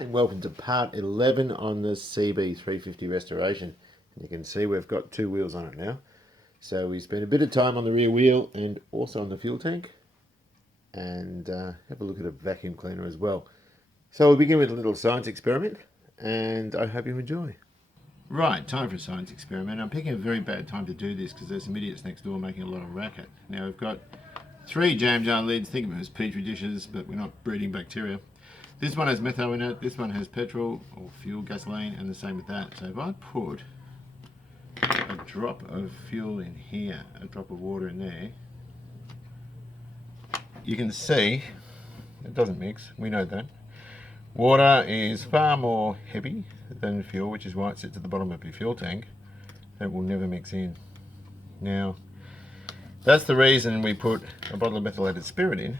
And welcome to part 11 on the CB350 restoration. And you can see we've got two wheels on it now. So we spent a bit of time on the rear wheel and also on the fuel tank. And have a look at a vacuum cleaner as well. So we'll begin with a little science experiment, and I hope you enjoy. Right, time for a science experiment. I'm picking a very bad time to do this because there's some idiots next door making a lot of racket. Now we've got 3 jam jar lids. Think of them as petri dishes, but we're not breeding bacteria. This one has metho in it, this one has petrol or fuel, gasoline, and the same with that. So if I put a drop of fuel in here, a drop of water in there, you can see it doesn't mix, we know that. Water is far more heavy than fuel, which is why it sits at the bottom of your fuel tank. It will never mix in. Now, that's the reason we put a bottle of methylated spirit in.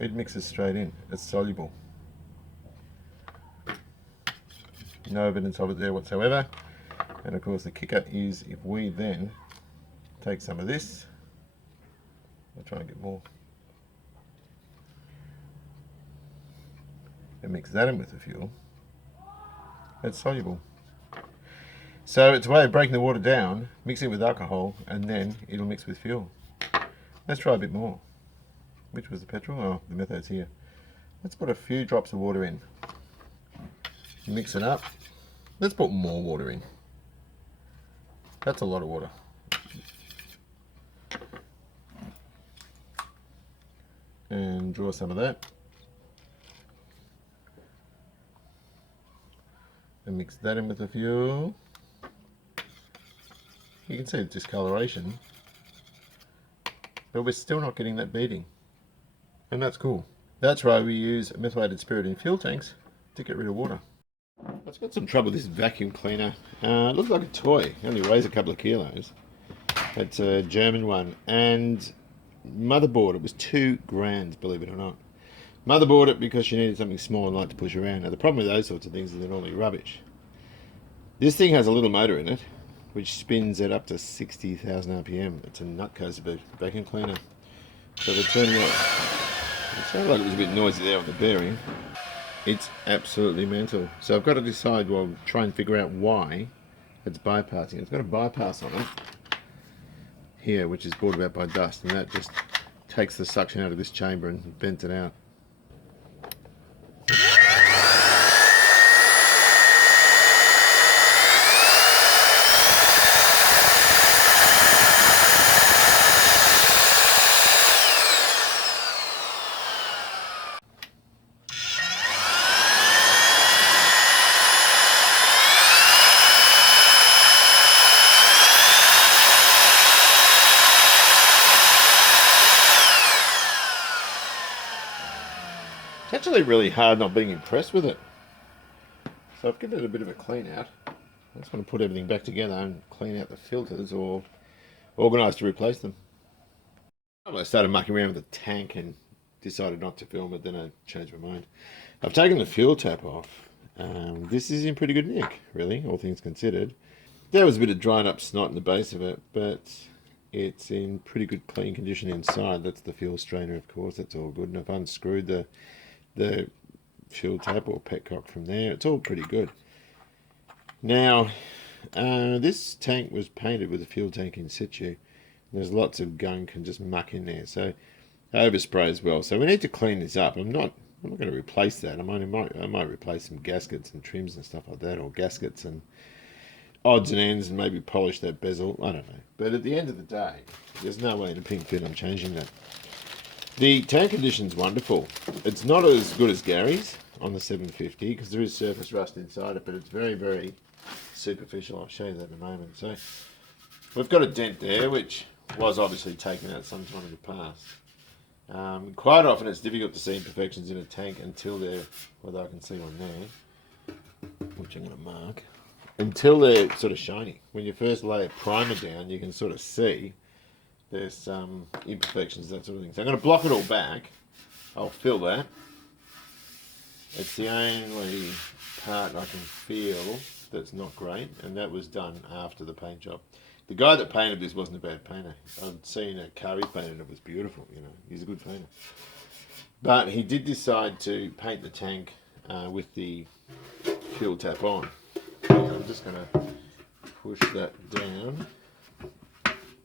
It mixes straight in, it's soluble. No evidence of it there whatsoever. And of course the kicker is if we then take some of this, I'll try and get more, and mix that in with the fuel, it's soluble. So it's a way of breaking the water down, mixing it with alcohol, and then it'll mix with fuel. Let's try a bit more. Which was the petrol? Oh, the method's here. Let's put a few drops of water in. Mix it up. Let's put more water in. That's a lot of water. And draw some of that. And mix that in with the fuel. You can see the discoloration. But we're still not getting that beading. And that's cool. That's why we use methylated spirit in fuel tanks to get rid of water. I've got some trouble with this vacuum cleaner. It looks like a toy. It only weighs a couple of kilos. It's a German one. And mother bought it. It was £2 believe it or not. Mother bought it because she needed something small and light to push around. Now the problem with those sorts of things is they're normally rubbish. This thing has a little motor in it, which spins at up to 60,000 RPM. It's a nutcase of a vacuum cleaner. So they're turning it. It sounded like it was a bit noisy there on the bearing. It's absolutely mental. So I've got to decide, well, try and figure out why it's bypassing. It's got a bypass on it here, which is brought about by dust, and that just takes the suction out of this chamber and vents it out. It's actually really hard not being impressed with it. So I've given it a bit of a clean out. I just want to put everything back together and clean out the filters or organise to replace them. I started mucking around with the tank and decided not to film it, then I changed my mind. I've taken the fuel tap off. This is in pretty good nick, really, all things considered. There was a bit of dried up snot in the base of it, but it's in pretty good clean condition inside. That's the fuel strainer, of course, that's all good. And I've unscrewed the fuel tap or petcock from there. It's all pretty good. Now, this tank was painted with a fuel tank in situ. There's lots of gunk and just muck in there, so overspray as well. So we need to clean this up. I'm not going to replace that. I might replace some gaskets and trims and stuff like that, or gaskets and odds and ends, and maybe polish that bezel. I don't know. But at the end of the day, there's no way in a pink fit I'm changing that. The tank condition's wonderful. It's not as good as Gary's on the 750 because there is surface rust inside it, but it's very, very superficial. I'll show you that in a moment. So we've got a dent there, which was obviously taken out sometime in the past. Quite often it's difficult to see imperfections in a tank until they're, well, I can see one there, which I'm going to mark, until they're sort of shiny. When you first lay a primer down, you can sort of see there's some imperfections, that sort of thing. So I'm going to block it all back. I'll fill that. It's the only part I can feel that's not great, and that was done after the paint job. The guy that painted this wasn't a bad painter. I'd seen a Curry paint and it was beautiful, you know. He's a good painter. But he did decide to paint the tank with the fuel tap on. I'm just going to push that down.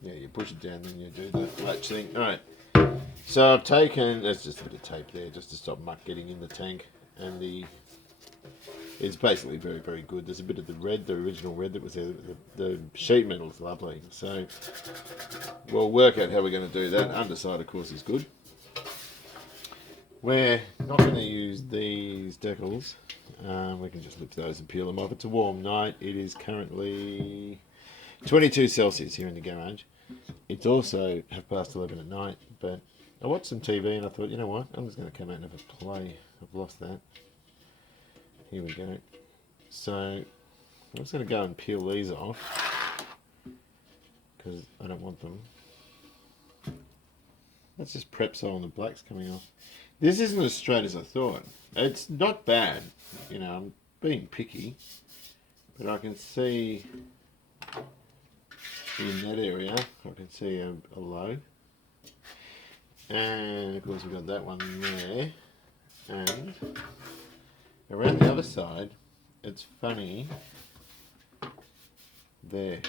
Yeah, you push it down, then you do the latch thing. Alright, so I've taken, there's just a bit of tape there just to stop muck getting in the tank. And it's basically very, very good. There's a bit of the red, the original red that was there. The sheet metal is lovely. So we'll work out how we're going to do that. Underside, of course, is good. We're not going to use these decals. We can just lift those and peel them off. It's a warm night. It is currently 22 Celsius here in the garage. It's also 11:30 at night, but I watched some TV and I thought, you know what, I'm just going to come out and have a play. I've lost that. Here we go. So I'm just going to go and peel these off because I don't want them. That's just prep sole and the black's coming off. This isn't as straight as I thought. It's not bad, you know, I'm being picky, but I can see in that area, I can see a low. And of course we've got that one there. And around the other side, it's funny, there,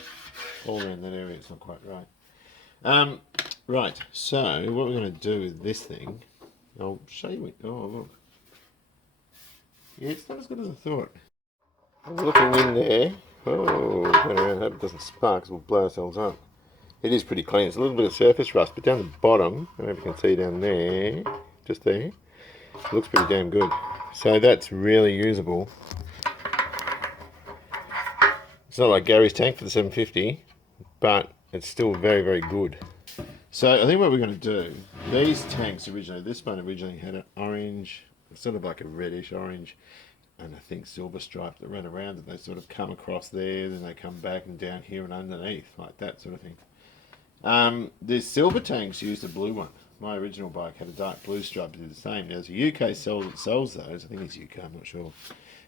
all around that area, it's not quite right. Right, so what we're going to do with this thing, I'll show you it. Oh, look. Yeah, it's not as good as I thought. I'm looking in there. Oh, I hope it doesn't spark because we'll blow ourselves up. It is pretty clean. It's a little bit of surface rust, but down the bottom, I don't know if you can see down there, just there, it looks pretty damn good. So that's really usable. It's not like Gary's tank for the 750, but it's still very, very good. So I think what we're going to do, these tanks originally, this one originally had an orange, sort of like a reddish orange, and I think silver stripe that ran around it. They sort of come across there, then they come back and down here and underneath, like that sort of thing. The silver tanks used a blue one. My original bike had a dark blue stripe that did the same. Now there's a UK seller that sells those, I think it's UK, I'm not sure,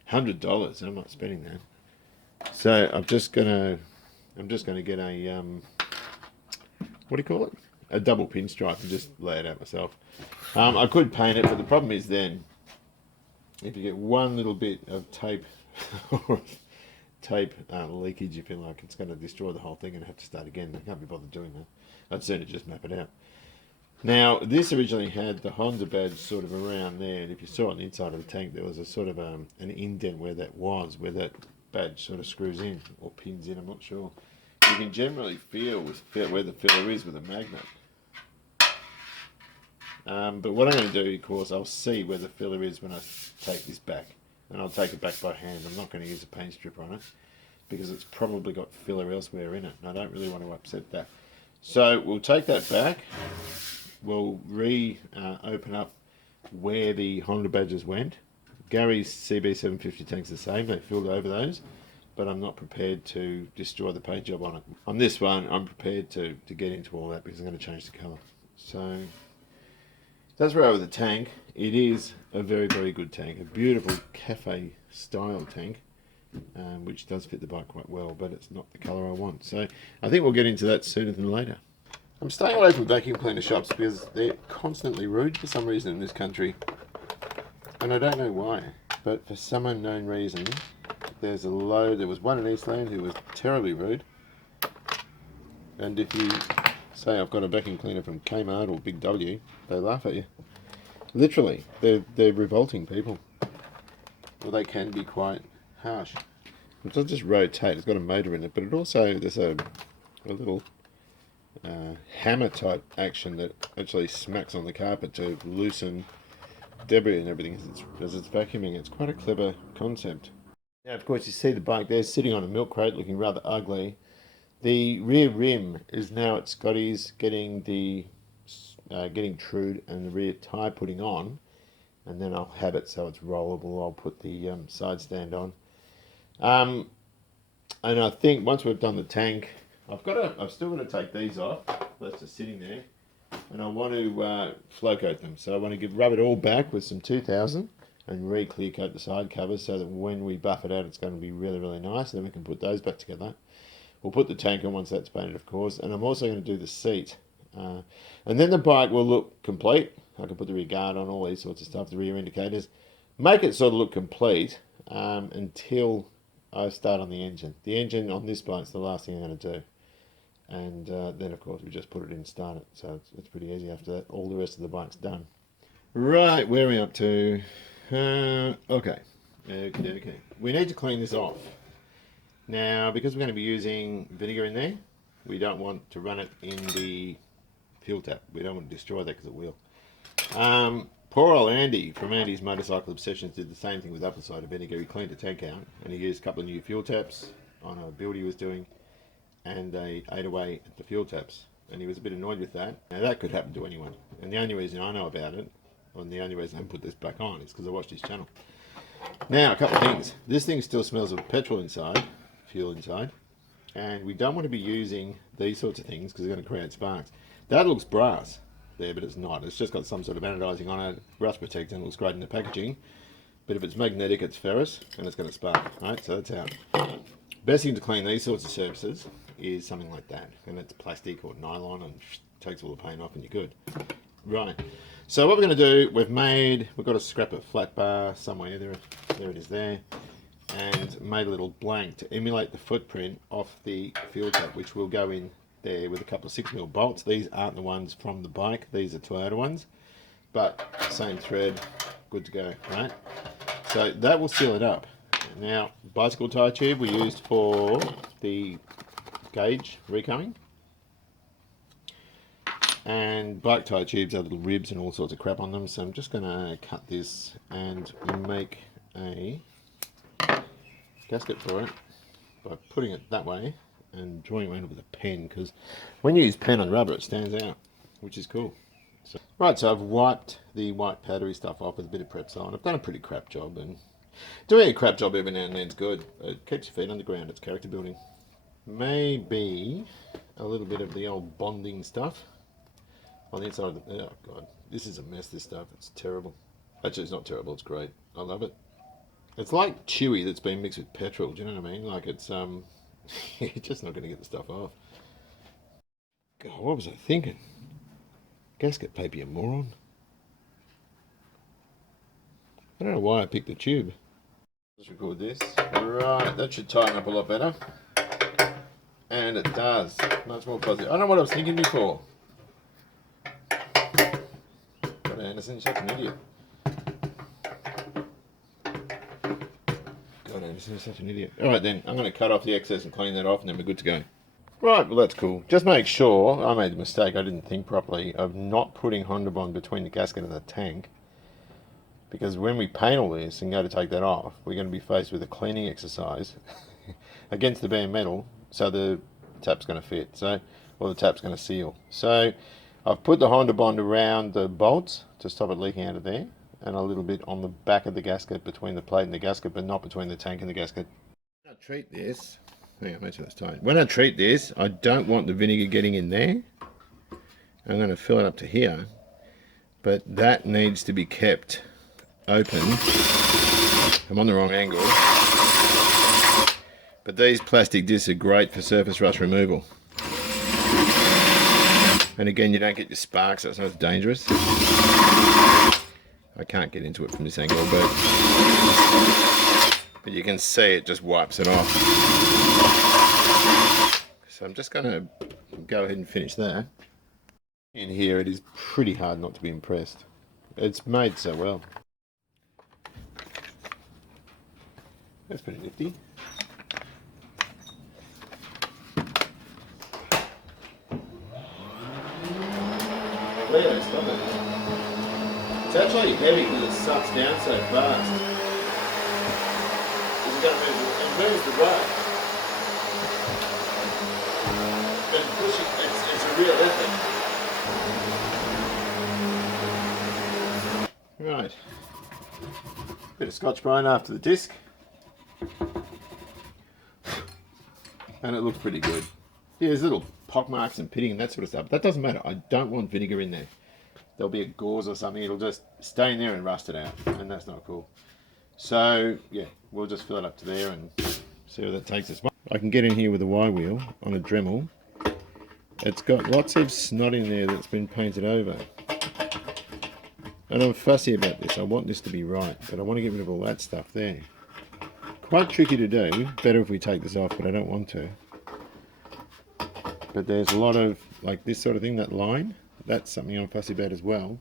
$100, I'm not spending that. So I'm just gonna get a, what do you call it? A double pinstripe and just lay it out myself. I could paint it, but the problem is then, if you get one little bit of tape or tape leakage, if you like, it's going to destroy the whole thing and have to start again. I can't be bothered doing that. I'd sooner just map it out. Now, this originally had the Honda badge sort of around there, and if you saw on the inside of the tank, there was a sort of an indent where that badge sort of screws in or pins in, I'm not sure. You can generally feel where the filler is with a magnet. But what I'm going to do, of course, I'll see where the filler is when I take this back. And I'll take it back by hand. I'm not going to use a paint strip on it because it's probably got filler elsewhere in it. And I don't really want to upset that. So we'll take that back. We'll open up where the Honda badges went. Gary's CB350 tank's the same. They filled over those. But I'm not prepared to destroy the paint job on it. On this one, I'm prepared to get into all that because I'm going to change the colour. So that's where I with the tank. It is a very, very good tank. A beautiful cafe style tank, which does fit the bike quite well, but it's not the colour I want. So I think we'll get into that sooner than later. I'm staying away from vacuum cleaner shops because they're constantly rude for some reason in this country. And I don't know why, but for some unknown reason, there was one in Eastland who was terribly rude. And if you say I've got a vacuum cleaner from Kmart or Big W, they laugh at you. Literally, they're revolting people. Well, they can be quite harsh. It doesn't just rotate, it's got a motor in it, but it also, there's a little hammer type action that actually smacks on the carpet to loosen debris and everything as it's vacuuming. It's quite a clever concept. Now, of course, you see the bike there sitting on a milk crate looking rather ugly. The rear rim is now at Scotty's getting trued and the rear tyre putting on, and then I'll have it so it's rollable. I'll put the side stand on. And I think once we've done the tank, I've still got to take these off. That's just sitting there. And I want to flow coat them. So I want to rub it all back with some 2000 and re-clear coat the side covers so that when we buff it out, it's going to be really, really nice. And then we can put those back together. We'll put the tank on once that's painted, of course. And I'm also going to do the seat. And then the bike will look complete. I can put the rear guard on, all these sorts of stuff, the rear indicators. Make it sort of look complete until I start on the engine. The engine on this bike's the last thing I'm going to do. And then, of course, we just put it in and start it. So it's pretty easy after that. All the rest of the bike's done. Right, where are we up to? Okay. We need to clean this off. Now, because we're going to be using vinegar in there, we don't want to run it in the fuel tap. We don't want to destroy that because it will. Poor old Andy from Andy's Motorcycle Obsessions did the same thing with apple cider vinegar. He cleaned a tank out and he used a couple of new fuel taps on a build he was doing, and they ate away at the fuel taps. And he was a bit annoyed with that. Now that could happen to anyone. And the only reason I know about it, and the only reason I put this back on, is because I watched his channel. Now, a couple of things. This thing still smells of petrol inside, fuel inside, and we don't want to be using these sorts of things because they're going to create sparks. That looks brass there, but it's not. It's just got some sort of anodizing on it, rust protectant, and it looks great in the packaging. But if it's magnetic, it's ferrous, and it's going to spark, right? So that's out. Best thing to clean these sorts of surfaces is something like that, and it's plastic or nylon, and takes all the paint off, and you're good. Right. So what we're going to do, we've got a scrap of flat bar somewhere. There it is there. And made a little blank to emulate the footprint of the fuel tap, which will go in there with a couple of 6mm bolts. These aren't the ones from the bike, these are Toyota ones, but same thread, good to go, right? So that will seal it up. Now, bicycle tyre tube we used for the gauge recoming, and bike tyre tubes have little ribs and all sorts of crap on them, so I'm just going to cut this and make a gasket for it by putting it that way and drawing around it with a pen, because when you use pen on rubber it stands out, which is cool. So, right, so I've wiped the white powdery stuff off with a bit of Prepsil. I've done a pretty crap job, and doing a crap job every now and then is good. It keeps your feet on the ground, it's character building. Maybe a little bit of the old bonding stuff on the inside of the... Oh god, this is a mess, this stuff, it's terrible. Actually, it's not terrible, it's great, I love it. It's like chewy that's been mixed with petrol, do you know what I mean? Like it's, you're just not going to get the stuff off. God, what was I thinking? Gasket paper, you moron. I don't know why I picked the tube. Let's record this. Right, that should tighten up a lot better. And it does. Much more positive. I don't know what I was thinking before. God, Anderson, you're such an idiot. God, Anderson, you're such an idiot. Alright then, I'm going to cut off the excess and clean that off and then we're good to go. Right, well that's cool. Just make sure, I made the mistake, I didn't think properly, of not putting Honda Bond between the gasket and the tank. Because when we paint all this and go to take that off, we're going to be faced with a cleaning exercise against the bare metal, so the tap's going to fit, so, or the tap's going to seal. So I've put the Honda Bond around the bolts to stop it leaking out of there, and a little bit on the back of the gasket between the plate and the gasket, but not between the tank and the gasket. When I treat this, hang on, make sure that's tight. When I treat this, I don't want the vinegar getting in there. I'm going to fill it up to here, but that needs to be kept open. I'm on the wrong angle. But these plastic discs are great for surface rust removal. And again, you don't get your sparks, so it's not dangerous. I can't get into it from this angle, but you can see it just wipes it off. So I'm just going to go ahead and finish that. In here, it is pretty hard not to be impressed. It's made so well. That's pretty nifty. Leo, stop it. It's actually heavy because it sucks down so fast. It's going to move, it moves the road. But pushing, it's a real effort. Right. Bit of Scotch Brite after the disc. And it looks pretty good. Yeah, there's little pock marks and pitting and that sort of stuff. That doesn't matter. I don't want vinegar in there. There'll be a gauze or something. It'll just stay in there and rust it out. And that's not cool. So, yeah, we'll just fill it up to there and see where that takes us. I can get in here with a Y wheel on a Dremel. It's got lots of snot in there that's been painted over. And I'm fussy about this. I want this to be right, but I want to get rid of all that stuff there. Quite tricky to do. Better if we take this off, but I don't want to. But there's a lot of, like this sort of thing, that line. That's something I'm fussy about as well.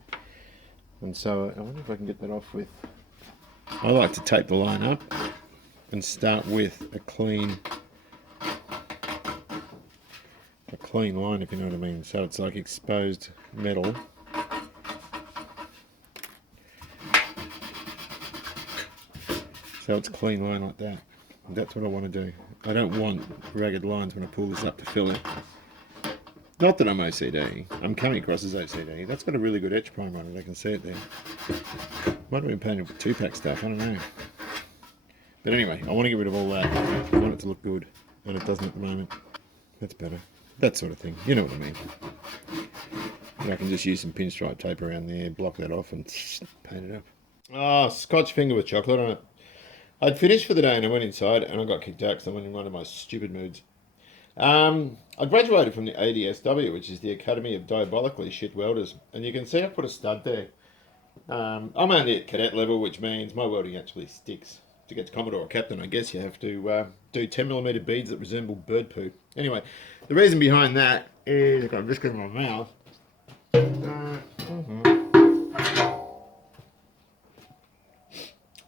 And so I wonder if I can get that off with... I like to tape the line up and start with a clean line, if you know what I mean. So it's like exposed metal. So it's a clean line like that. And that's what I want to do. I don't want ragged lines when I pull this up to fill it. Not that I'm OCD. I'm coming across as OCD. That's got a really good etch primer on it. I can see it there. Might have been painted with 2-pack stuff. I don't know. But anyway, I want to get rid of all that. I want it to look good. And it doesn't at the moment. That's better. That sort of thing. You know what I mean. And I can just use some pinstripe tape around there, block that off and paint it up. Oh, Scotch finger with chocolate on it. I'd finished for the day and I went inside and I got kicked out because I went in one of my stupid moods. I graduated from the ADSW, which is the Academy of Diabolically Shit Welders, and you can see I've put a stud there. I'm only at cadet level, which means my welding actually sticks. To get to Commodore or Captain, I guess you have to do 10mm beads that resemble bird poo. Anyway, the reason behind that is, I've got a biscuit in my mouth.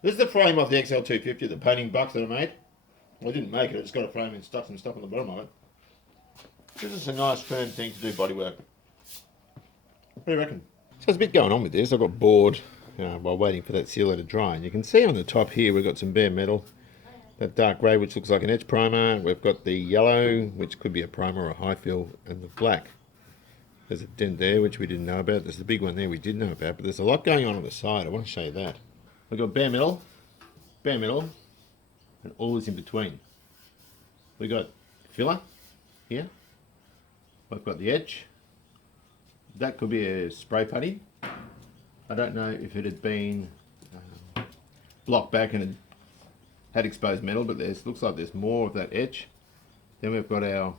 This is the frame off the XL250, the painting box that I made. I didn't make it, I just got a frame and stuck some stuff on the bottom of it. This is a nice firm thing to do bodywork. What do you reckon? So there's a bit going on with this. I got bored while waiting for that sealer to dry. And you can see on the top here we've got some bare metal. That dark grey which looks like an etch primer. We've got the yellow, which could be a primer or a high fill, and the black. There's a dent there which we didn't know about. There's the big one there we did know about, but there's a lot going on the side. I want to show you that. We've got bare metal, and all is in between. We got filler here. We've got the edge. That could be a spray putty. I don't know if it had been blocked back and it had exposed metal, but looks like there's more of that etch. Then we've got our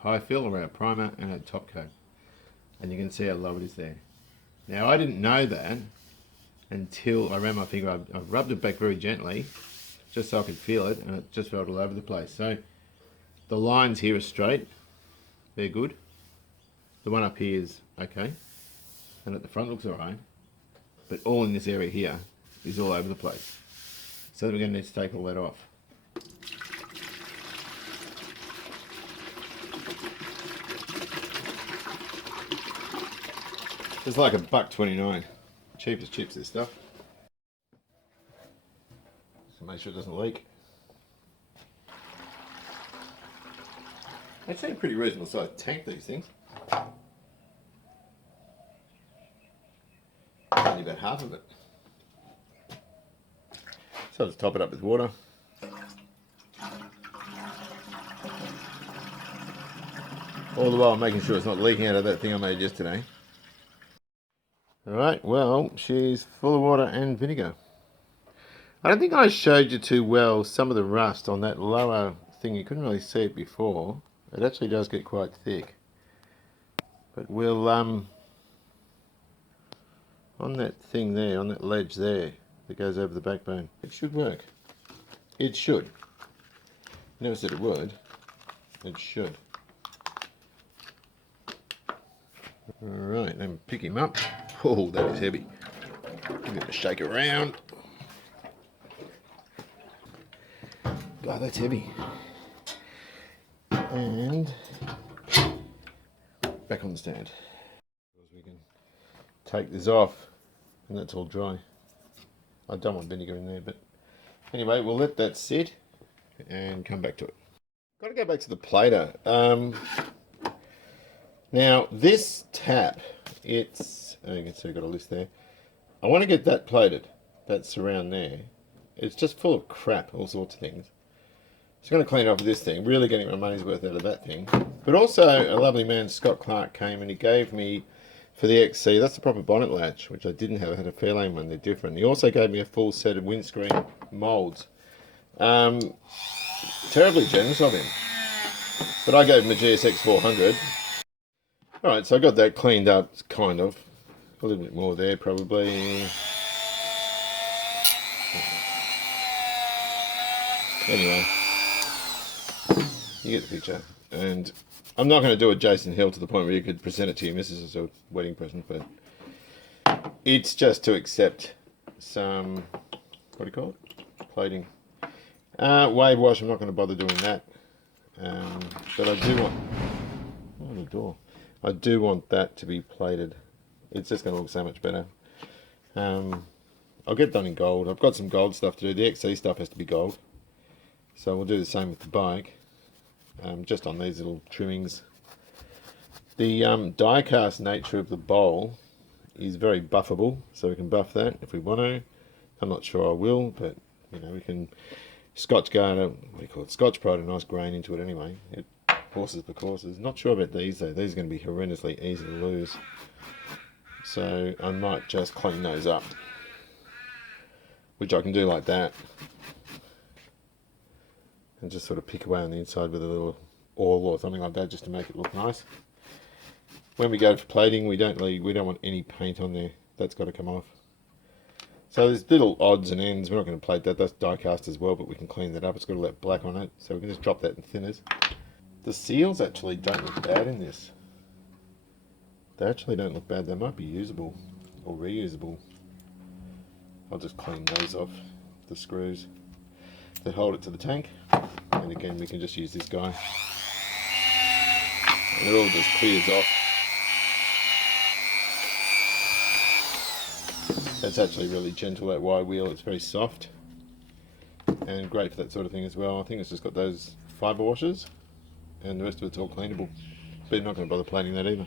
high fill or our primer and our top coat. And you can see how low it is there. Now I didn't know that until I ran my finger. I rubbed it back very gently just so I could feel it, and it just felt all over the place. So the lines here are straight, they're good. The one up here is okay, and at the front looks alright, but all in this area here is all over the place. So we're going to need to take all that off. It's like $1.29. Cheap as chips, this stuff. So make sure it doesn't leak. They seem a pretty reasonable sized tank, these things. Only about half of it. So let's top it up with water. All the while making sure it's not leaking out of that thing I made yesterday. Alright, well, she's full of water and vinegar. I don't think I showed you too well some of the rust on that lower thing. You couldn't really see it before. It actually does get quite thick. But we'll, on that thing there, on that ledge there, that goes over the backbone, it should work. It should. Never said it would. It should. Alright, then pick him up. Oh, that is heavy. Give it a shake around. God, that's heavy. And back on the stand. We can take this off, and that's all dry. I don't want vinegar in there, but anyway, we'll let that sit and come back to it. Got to go back to the plater. Now this tap, it's, you can see I've got a list there. I want to get that plated, that surround there. It's just full of crap, all sorts of things. Just going to clean it up with this thing, really getting my money's worth out of that thing. But also, a lovely man, Scott Clark, came and he gave me, for the XC, that's the proper bonnet latch, which I didn't have. I had a Fairlane one, they're different. He also gave me a full set of windscreen moulds. Terribly generous of him. But I gave him a GSX 400. Alright, so I got that cleaned up, kind of. A little bit more there probably. Anyway, you get the picture. And I'm not going to do a Jason Hill to the point where you could present it to your missus as a wedding present, but it's just to accept some, what do you call it? Plating. Wave wash, I'm not going to bother doing that. But I do want, oh, the door. I do want that to be plated. It's just going to look so much better. I'll get it done in gold. I've got some gold stuff to do. The XC stuff has to be gold. So we'll do the same with the bike. Just on these little trimmings. The die-cast nature of the bowl is very buffable, so we can buff that if we want to. I'm not sure I will, but you know, we can Scotch guard, what do you call it? Scotch Pride a nice grain into it anyway. Horses for courses. Not sure about these though. These are going to be horrendously easy to lose. So I might just clean those up, which I can do like that, and just sort of pick away on the inside with a little oil or something like that, just to make it look nice. When we go for plating, we don't want any paint on there. That's got to come off. So there's little odds and ends. We're not going to plate that. That's die cast as well, but we can clean that up. It's got a little black on it, so we can just drop that in thinners. The seals actually don't look bad in this. They actually don't look bad. They might be usable or reusable. I'll just clean those off, the screws that hold it to the tank. And again, we can just use this guy. And it all just clears off. That's actually really gentle, that wide wheel. It's very soft and great for that sort of thing as well. I think it's just got those fibre washers and the rest of it's all cleanable. But I'm not going to bother plating that either.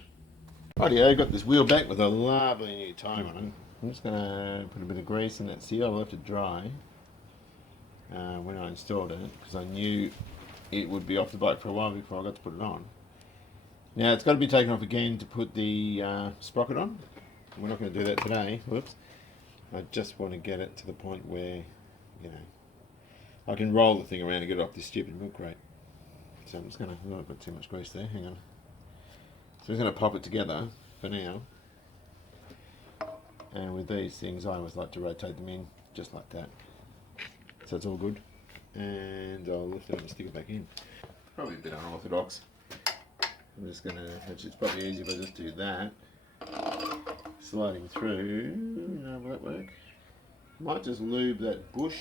Rightio, got this wheel back with a lovely new tire on it. I'm just going to put a bit of grease in that seal. I'll let it dry when I installed it, because I knew it would be off the bike for a while before I got to put it on. Now it's got to be taken off again to put the sprocket on. We're not going to do that today. Whoops. I just want to get it to the point where, you know, I can roll the thing around and get it off this stupid milk crate. So I'm just going to, oh, I've got too much grease there, hang on. So I'm going to pop it together for now. And with these things, I always like to rotate them in just like that. So it's all good. And I'll lift it up and stick it back in. Probably a bit unorthodox. I'm just going to, actually it's probably easier if I just do that. Sliding through, will that work? Might just lube that bush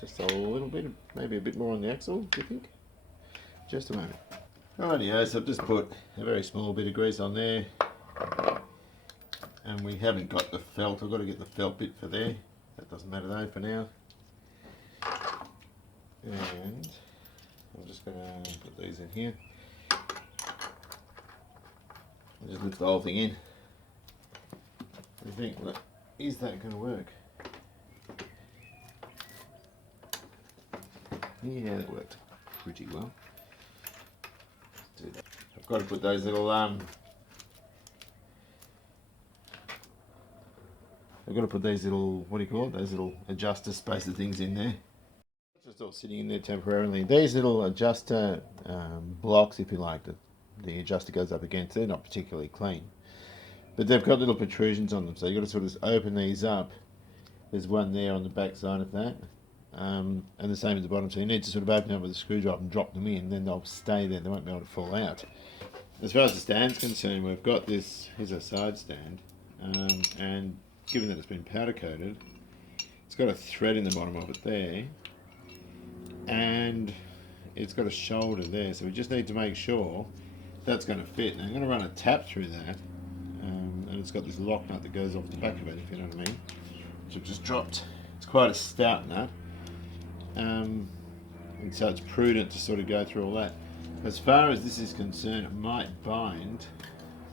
just a little bit, maybe a bit more on the axle, do you think? Just a moment. Alrighty, so I've just put a very small bit of grease on there, and we haven't got the felt. I've got to get the felt bit for there. That doesn't matter though for now. And I'm just going to put these in here. I'll just lift the whole thing in. I think, look, is that going to work? Yeah, that worked pretty well. I've got to put those little I've got to put these little, what do you call it? Those little adjuster spacer things in there. Just all sitting in there temporarily. These little adjuster blocks, if you like, that the adjuster goes up against, they're not particularly clean. But they've got little protrusions on them, so you've got to sort of open these up. There's one there on the back side of that, and the same at the bottom. So you need to sort of open them with a screwdriver and drop them in, then they'll stay there, they won't be able to fall out. As far as the stand's concerned, we've got this, here's a side stand, and given that it's been powder coated, it's got a thread in the bottom of it there, and it's got a shoulder there, so we just need to make sure that's going to fit. Now I'm going to run a tap through that. And it's got this lock nut that goes off the back of it, if you know what I mean, which I've just dropped. It's quite a stout nut, and so it's prudent to sort of go through all that. As far as this is concerned, it might bind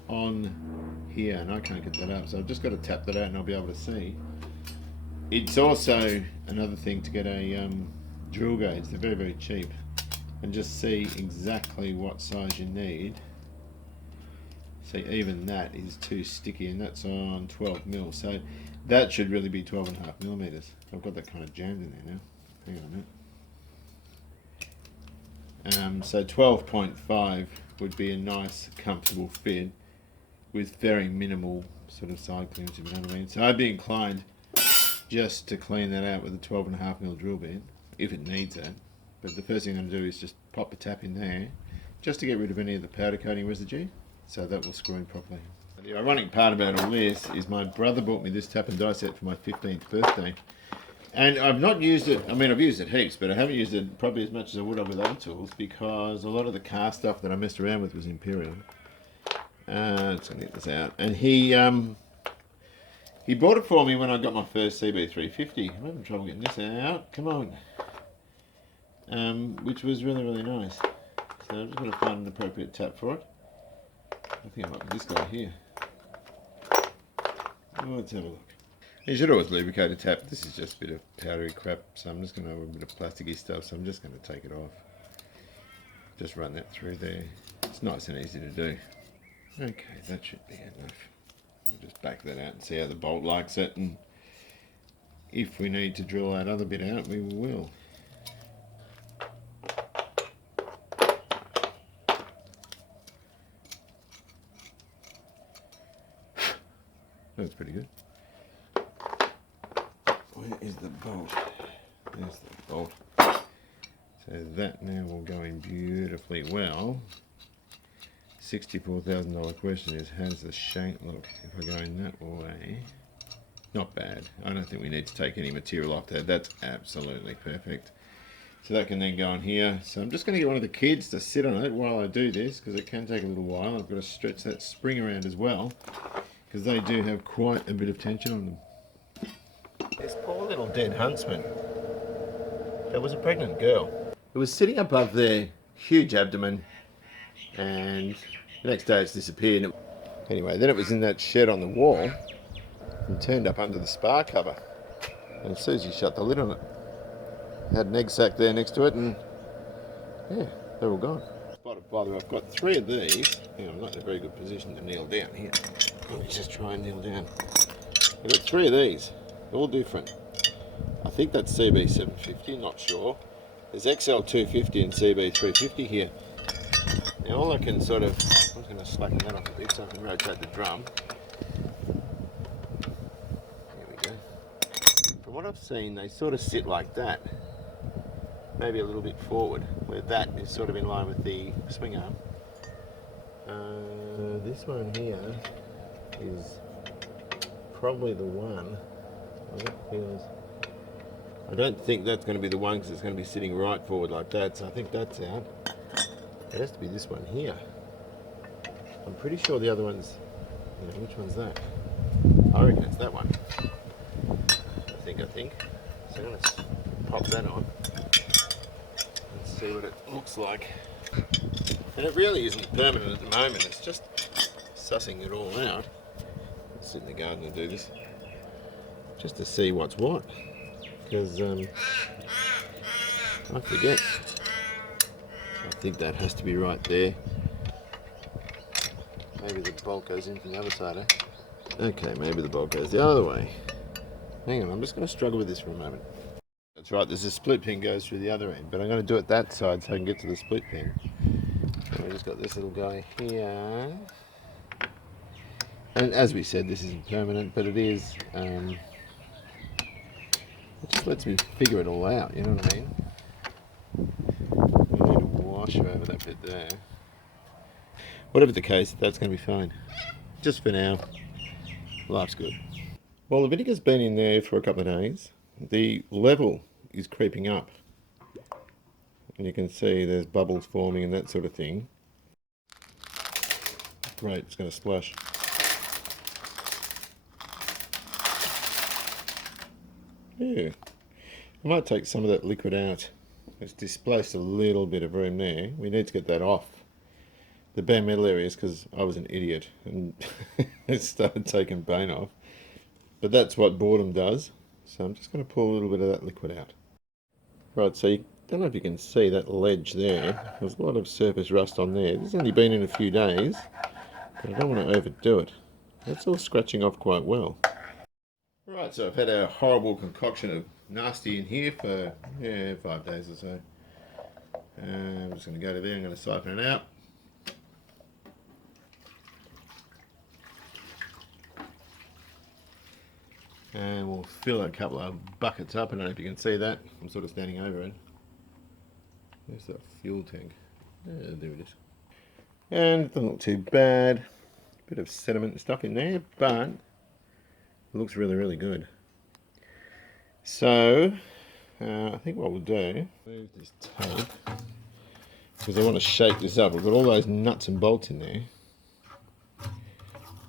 on here, and I can't get that up, so I've just got to tap that out and I'll be able to see. It's also another thing to get a drill gauge. They're very, very cheap, and just see exactly what size you need. See, even that is too sticky, and that's on 12 mil, so that should really be 12.5 millimeters. I've got that kind of jammed in there now. Hang on a minute. So 12.5 would be a nice, comfortable fit with very minimal sort of side clearance, if you know what I mean. So I'd be inclined just to clean that out with a 12.5mm drill bit, if it needs that. But the first thing I'm going to do is just pop the tap in there, just to get rid of any of the powder coating residue, so that will screw in properly. The ironic part about all this is my brother bought me this tap and die set for my 15th birthday. And I've not used it, I mean I've used it heaps, but I haven't used it probably as much as I would have with other tools, because a lot of the car stuff that I messed around with was Imperial. Let's get this out. And he bought it for me when I got my first CB350. I'm having trouble getting this out, come on. Which was really, really nice. So I'm just going to find an appropriate tap for it. I think I might be this guy here. Let's have a look. You should always lubricate a tap. This is just a bit of powdery crap, so I'm just going to have a bit of plasticky stuff, so I'm just going to take it off. Just run that through there. It's nice and easy to do. Okay, that should be enough. We'll just back that out and see how the bolt likes it, and if we need to drill that other bit out, we will. That's pretty good. Where is the bolt? There's the bolt. So that now will go in beautifully well. $64,000 question is, how does the shank look if we're going that way? Not bad. I don't think we need to take any material off there. That's absolutely perfect. So that can then go on here. So I'm just going to get one of the kids to sit on it while I do this, because it can take a little while. I've got to stretch that spring around as well, because they do have quite a bit of tension on them. This poor little dead huntsman. There was a pregnant girl. It was sitting above their huge abdomen, and the next day it's disappeared. Anyway, then it was in that shed on the wall and turned up under the spar cover. And as soon as you shut the lid on it, it had an egg sac there next to it, and yeah, they're all gone. By the way, I've got 3 of these. I'm not in a very good position to kneel down here. Let me just try and kneel down. I've got 3 of these, all different. I think that's CB750, not sure. There's XL250 and CB350 here. Now all I can sort of, I'm just going to slacken that off a bit so I can rotate the drum. There we go. From what I've seen, they sort of sit like that. Maybe a little bit forward, where that is sort of in line with the swing arm. This one here is probably the one. I don't think that's going to be the one, because it's going to be sitting right forward like that, so I think that's out. It has to be this one here. I'm pretty sure the other one's, which one's that? I reckon it's that one. I think. So I'm going to pop that on and see what it looks like. And it really isn't permanent at the moment, it's just sussing it all out. I'll sit in the garden and do this, just to see what's what, because I forget. I think that has to be right there. Maybe the bolt goes in from the other side, eh? Okay, maybe the bolt goes the other way. Hang on, I'm just going to struggle with this for a moment. That's right, there's a split pin goes through the other end, but I'm going to do it that side so I can get to the split pin. So we just got this little guy here. And as we said, this isn't permanent, but it is, it just lets me figure it all out, you know what I mean? I need to wash over that bit there. Whatever the case, that's going to be fine. Just for now, life's good. Well, the vinegar's been in there for a couple of days. The level is creeping up. And you can see there's bubbles forming and that sort of thing. Great, it's going to splash. Yeah, I might take some of that liquid out. It's displaced a little bit of room there. We need to get that off the bare metal areas, because I was an idiot and started taking paint off. But that's what boredom does. So I'm just going to pull a little bit of that liquid out. Right, so you don't know if you can see that ledge there. There's a lot of surface rust on there. This has only been in a few days, but I don't want to overdo it. That's all scratching off quite well. Right, so I've had a horrible concoction of nasty in here for 5 days or so. I'm just going to go to there, I'm going to siphon it out. And we'll fill a couple of buckets up. I don't know if you can see that. I'm sort of standing over it. There's that fuel tank. Yeah, there it is. And it doesn't look too bad. Bit of sediment and stuff in there, but it looks really, really good. So, I think what we'll do, move this tape, because I want to shake this up. We've got all those nuts and bolts in there.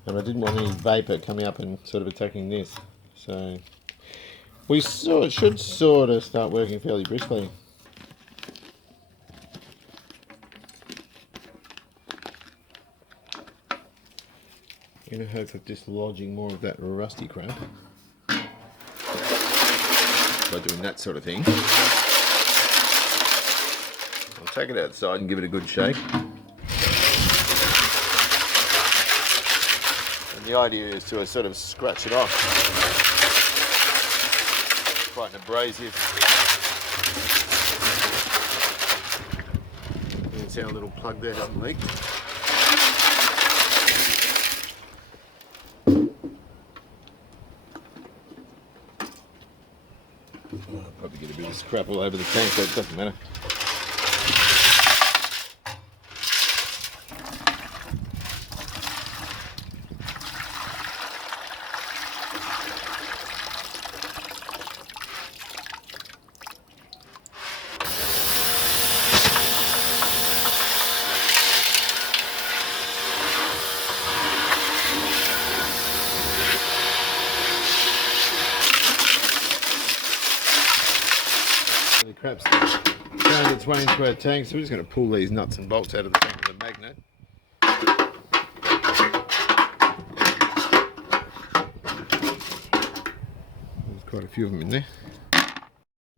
And I didn't want any vapor coming up and sort of attacking this. So, we should sort of start working fairly briskly. In the hope of dislodging more of that rusty crap by doing that sort of thing. I'll take it outside and give it a good shake. And the idea is to sort of scratch it off. Quite an abrasive. You can see our little plug there hasn't leaked. I'll probably get a bit of scrap all over the tank, but it doesn't matter. The crap's found its way into our tank, so we're just going to pull these nuts and bolts out of the tank with a magnet. There's quite a few of them in there.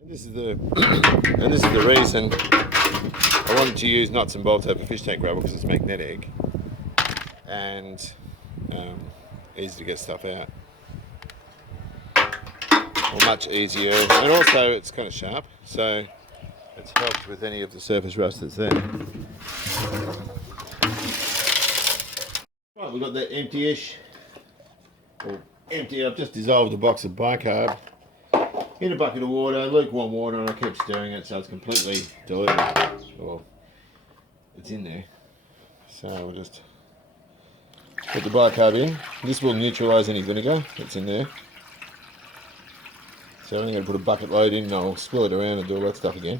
And this is the reason I wanted to use nuts and bolts over fish tank rubber, because it's magnetic and easy to get stuff out. Or much easier, and also it's kind of sharp, so it's helped with any of the surface rust that's there. Right, we've got that empty-ish, or empty. I've just dissolved a box of bicarb in a bucket of water, lukewarm water, and I kept stirring it so it's completely diluted. Well, it's in there, so we'll just put the bicarb in. This will neutralise any vinegar that's in there. So I'm going to put a bucket load in and I'll swill it around and do all that stuff again.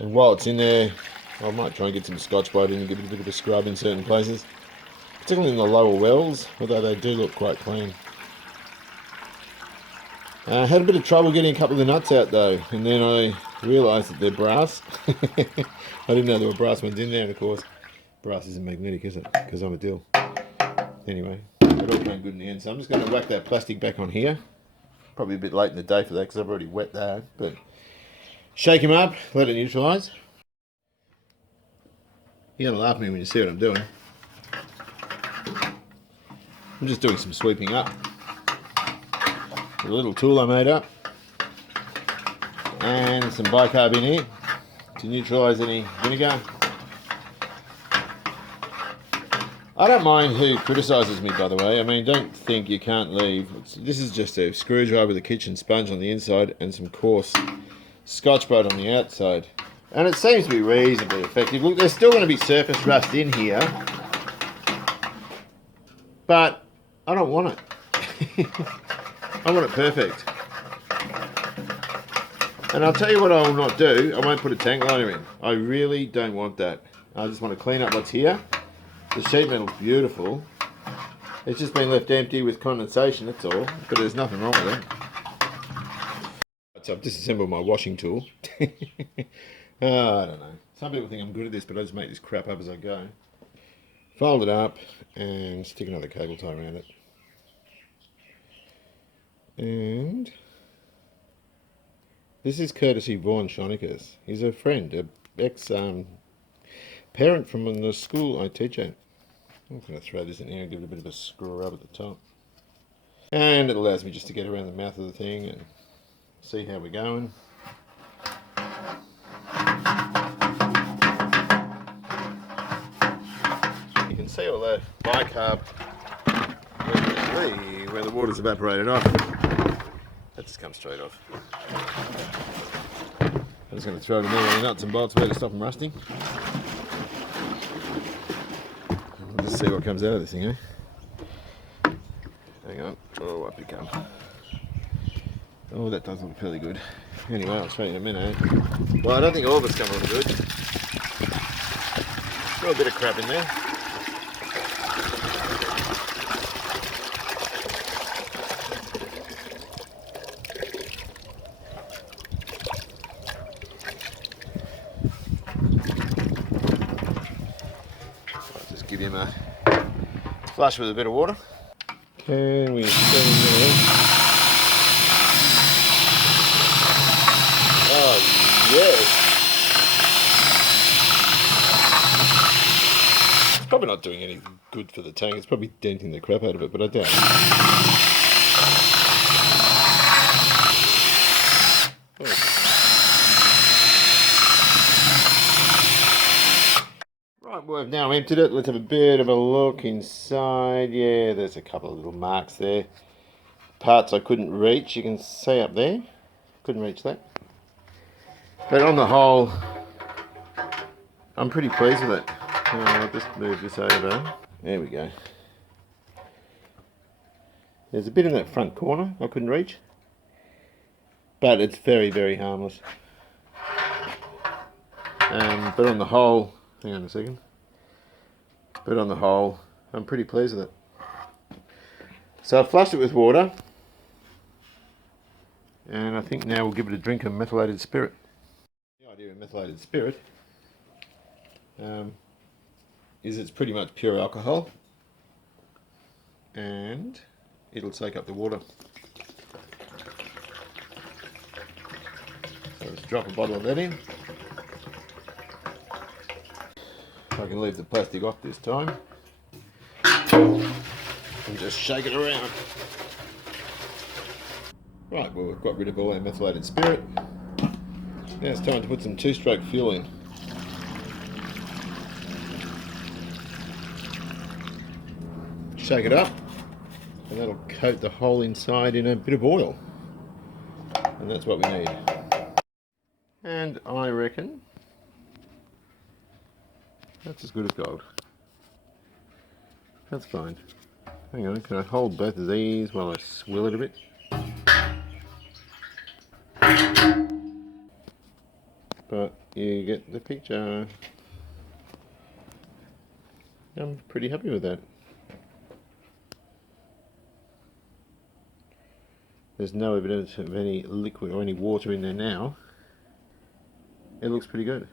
And while it's in there, I might try and get some Scotch-Brite in and give it a bit of a scrub in certain places. Particularly in the lower wells, although they do look quite clean. I had a bit of trouble getting a couple of the nuts out though, and then I realised that they're brass. I didn't know there were brass ones in there, and of course, brass isn't magnetic, is it? Because I'm a dill. Anyway, it all came good in the end, so I'm just going to whack that plastic back on here. Probably a bit late in the day for that because I've already wet that, but shake him up, let it neutralise. You're going to laugh at me when you see what I'm doing. I'm just doing some sweeping up. A little tool I made up. And some bicarb in here to neutralise any vinegar. I don't mind who criticises me, by the way. I mean, don't think you can't leave. This is just a screwdriver with a kitchen sponge on the inside and some coarse Scotch-Brite on the outside. And it seems to be reasonably effective. Look, there's still going to be surface rust in here, but I don't want it. I want it perfect. And I'll tell you what I will not do. I won't put a tank liner in. I really don't want that. I just want to clean up what's here. The sheet metal's beautiful. It's just been left empty with condensation, that's all. But there's nothing wrong with it. So I've disassembled my washing tool. I don't know. Some people think I'm good at this, but I just make this crap up as I go. Fold it up and stick another cable tie around it. And this is courtesy Vaughan Shonicus. He's a friend, an ex-parent from the school I teach at. I'm going to throw this in here and give it a bit of a screw rub at the top. And it allows me just to get around the mouth of the thing and see how we're going. You can see all that bicarb Hey, where the water's evaporated off. That just comes straight off. I'm just going to throw it in there with the nuts and bolts where to stop them rusting. We'll just see what comes out of this thing, eh? Hang on. Oh, up you come. Oh, that does look fairly good. Anyway, I'll show you in a minute. Well, I don't think all of it's come on good. Got a bit of crap in there. I'll just give him a flush with a bit of water. Can we put in there? Oh, yes. It's probably not doing any good for the tank. It's probably denting the crap out of it, but I doubt it. Right, well, I've now emptied it. Let's have a bit of a look inside. Yeah, there's a couple of little marks there. Parts I couldn't reach, you can see up there. Couldn't reach that. But on the whole, I'm pretty pleased with it. I'll just move this over. There we go. There's a bit in that front corner I couldn't reach. But it's very, very harmless. But on the whole, hang on a second. But on the whole, I'm pretty pleased with it. So I've flushed it with water. And I think now we'll give it a drink of methylated spirit. The idea of methylated spirit is it's pretty much pure alcohol. And it'll soak up the water. So let's drop a bottle of that in. I can leave the plastic off this time. And just shake it around. Right, well, we've got rid of all our methylated spirit. Now it's time to put some two-stroke fuel in. Shake it up, and that'll coat the whole inside in a bit of oil. And that's what we need. And I reckon that's as good as gold. That's fine. Hang on, can I hold both of these while I swill it a bit? But you get the picture. I'm pretty happy with that. There's no evidence of any liquid or any water in there now. It looks pretty good.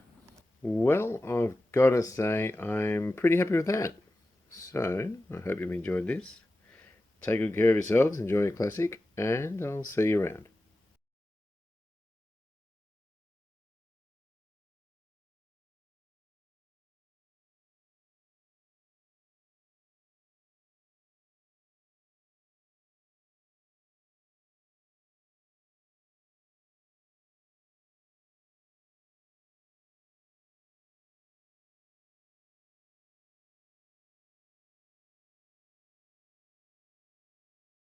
Well, I've got to say I'm pretty happy with that. So, I hope you've enjoyed this. Take good care of yourselves, enjoy your classic, and I'll see you around.